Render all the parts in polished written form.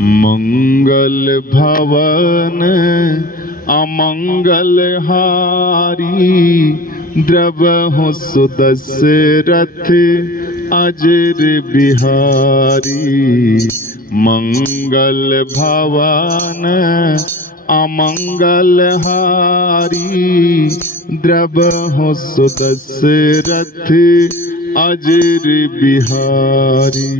मंगल भवन अमंगल हारी, द्रवहु सुदशरथ अजर बिहारी। मंगल भवन अमंगल हारी, द्रवहु सुदशरथ अजर बिहारी।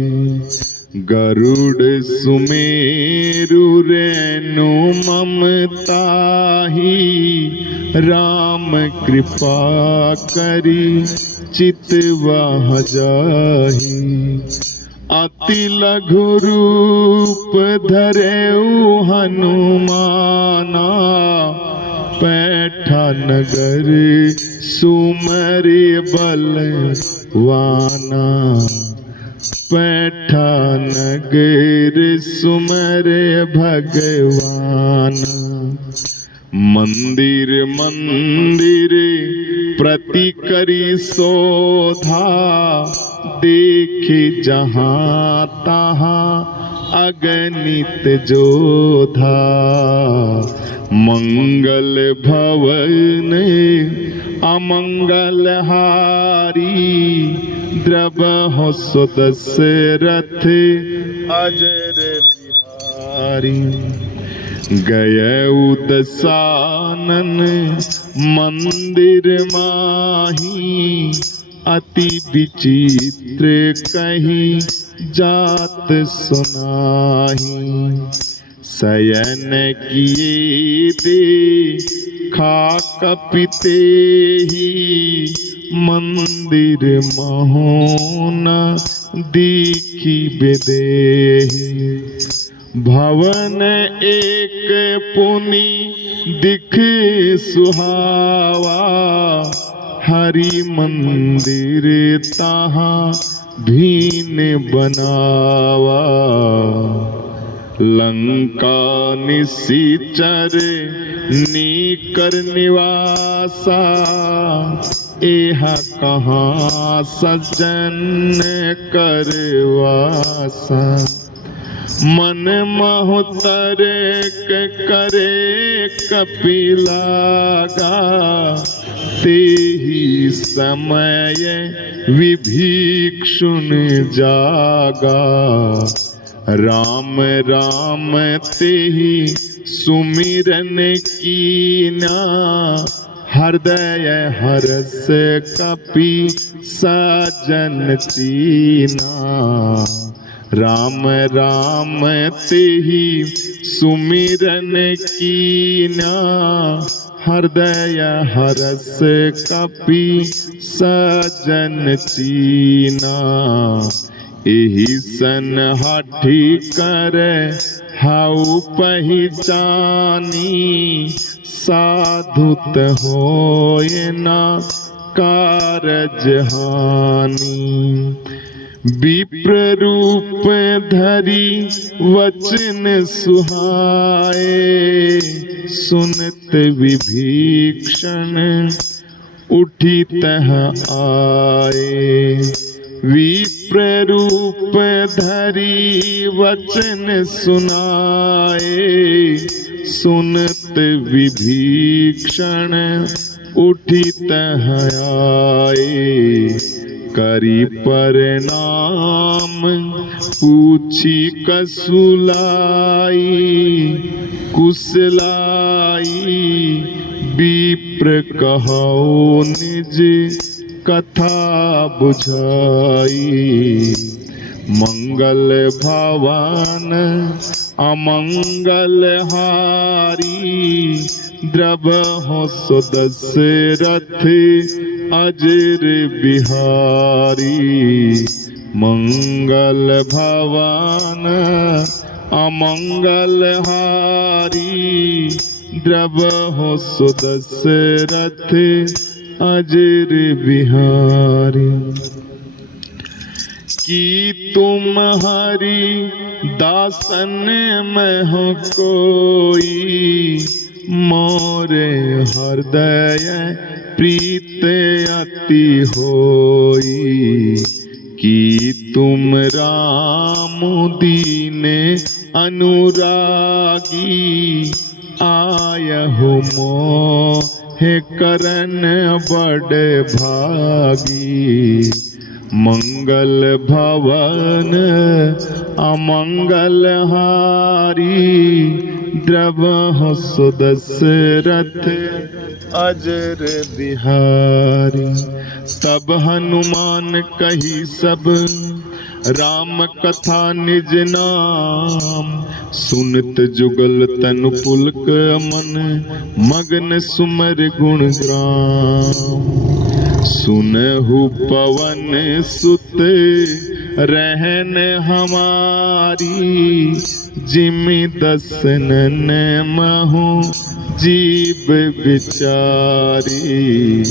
गरुड़ सुमेरु रेणु ममताही, राम कृपा करी चितवाह जाही। अति लघु रूप धरेउ हनुमाना, पैठा नगर सुमरे बलवाना। पैठा नगर सुमरे भगवान। मंदिर मंदिर प्रति करी शोधा, देखे जहाँ तहाँ अगणित जोधा। मंगल भवन अमंगल हारी, द्रवहु सुदशरथ अजर बिहारी। गयउ दसानन मंदिर माही, अति विचित्र कहीं जात सुनाही। शयन किए देखा कपिते ही, मंदिर महोना दीखी बेदेही। भवन एक पुनि दिख सुहावा, हरि मंदिर तहाँ भीन बनावा। लंका निशिचर नीकर निवासा, एहा कहाँ सज्जन करवासा। मन महोत्तर करे कपिलागा, तेहि समय विभीषण जागा। राम राम तेहि सुमिरन कीना, हृदय हरष कपि सजन चीना। राम राम तेहि सुमिरन कीना, हृदय हरष कपि सजन चीना। एहि सन हठि कर हाउ पहिचानी, साधुत होय न कारज हानि। विप्र रूप धरि वचन सुहाए, सुनत विभीषण उठी तह आए। विप्र रूप धरि वचन सुनाए, सुनत विभीषण उठी तह आए। करी प्रणाम पूछी कसुलाई, कुशलाई विप्र कहौ निज कथा बुझाई। मंगल भवन अमंगल हारी, द्रवहु सुदशरथ अजर बिहारी। मंगल भवन अमंगल हारी, द्रवहु सुदशरथ अजर बिहारी। कि तुम हरि दासन में हो कोई, मोरे हृदय प्रीत अति होई। कि तुम राम दीन अनुरागी, आयहु मोहे करन बड़ भागी। मंगल भवन अमंगल हारी, द्रवहु सुदशरथ अजर बिहारी। तब हनुमान कही सब राम कथा निज नाम, सुनत जुगल तनु पुलक मन, मगन सुमर गुण ग्राम। सुनहु पवन सुत रहन हमारी, जिमि दसनन महु जीव विचारी।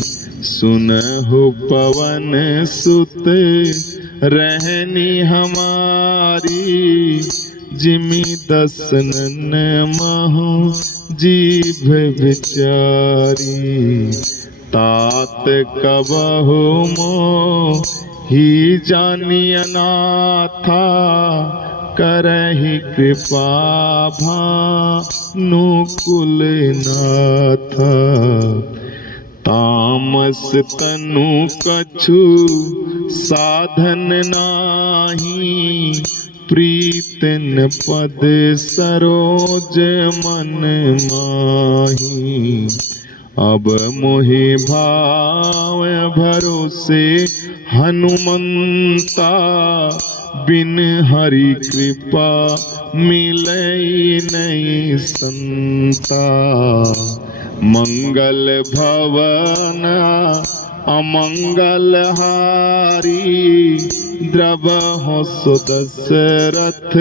सुनहु पवन सुत रहनी हमारी, जिमि दसनन महु जीव विचारी। तात कबहु मोहि जानिय नाथा, करहि कृपा भानुकुल नाथा। तामस तनु कछु साधन नाही, प्रीतन पद सरोज मन माही। अब मोहि भाव भरोसे हनुमंता, बिन हरि कृपा मिलई नहीं संता। मंगल भवन अमंगल हारी, द्रवहु सुदशरथ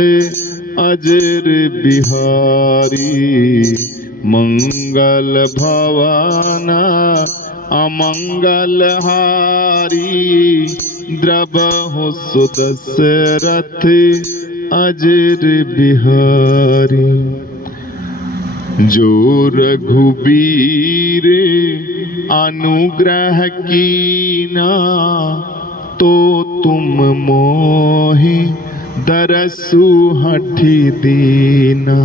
अजर बिहारी। मंगल भवन अमंगल हारी, द्रवहु सुदशरथ अजर बिहारी। जो रघुबीर अनुग्रह कीना, तो तुम मोहि दरसु हठि दीना।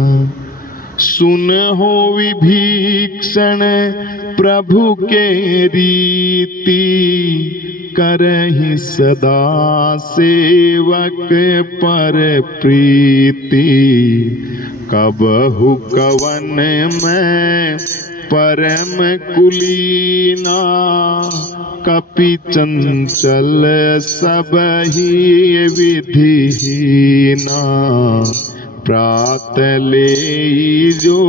सुनहु विभीषण प्रभु के रीति, करहि सदा सेवक पर प्रीति। कबहु कवन मैं परम कुलीना, कपि चंचल सबहि विधिहीना। प्रात लेई जो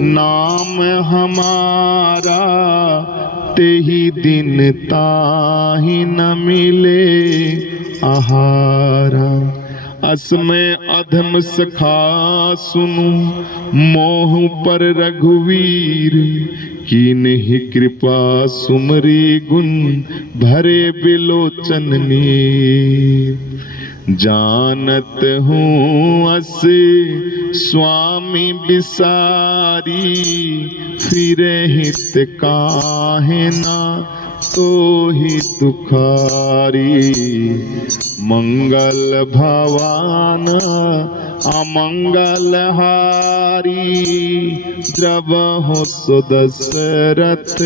नाम हमारा, तेहि दिन ताहि न मिले आहारा। असमय अधम सखा सुनु, मोह पर रघुवीर। कीन्ही कृपा सुमरी गुण, भरे बिलोचन नीर। जानत हूँ अस स्वामी बिसारी, फिरे हित काहे ना तो ही दुखारी। मंगल भवन अमंगल हारी, द्रवहु सुदशरथ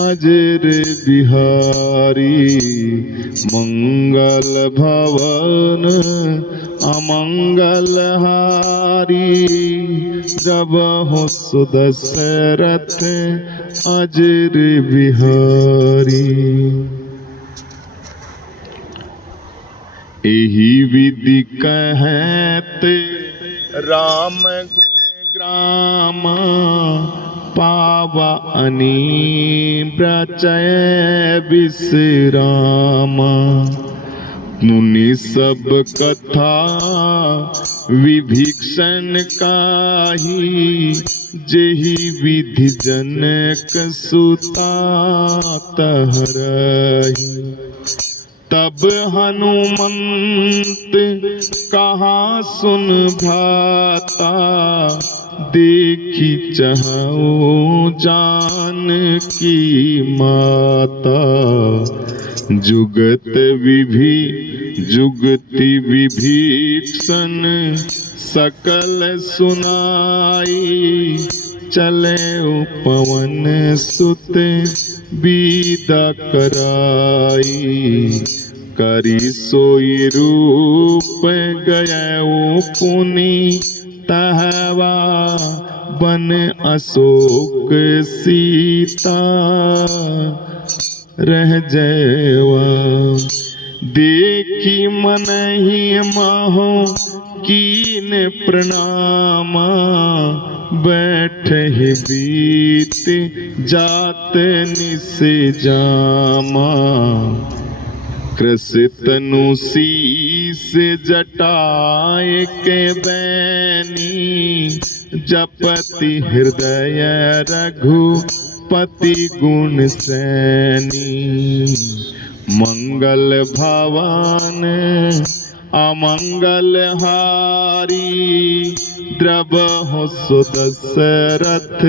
अजर बिहारी। मंगल भवन अमंगल हारी, द्रवहु सुदशरथ अजर बिहारी। एहि विधि कहत राम गुण ग्राम, पावा अनीब्रचय विश्राम। मुनि सब कथा विभीषण काही, जेहि विधि जनक सुता तहरहि। तब हनुमंत कहा सुन भ्राता, देखी चहु जानकी माता। जुगति विभीषण सकल सुनाई, चले पवन सुत बीदा कराई। करी सोई रूप गयऊ पुनि, तहवा बन अशोक सीता रह जयवा। देखी मन ही माहो कीन प्रणामा, बैठ ही बीत जात निस जामा। कृष तनु शीस जटाए के बैनी, जपति हृदय रघुपति गुण सैनी। मंगल भवन अमंगल हारी, द्रवहु सुदशरथ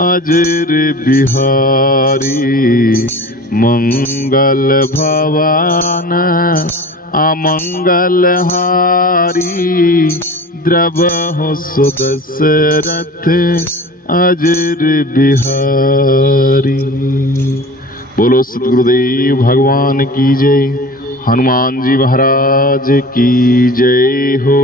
अजर बिहारी। मंगल भवन अमंगल हारी, द्रवहु सुदशरथ अजर बिहारी। बोलो सद्गुरुदेव भगवान की जय। हनुमान जी महाराज की जय हो।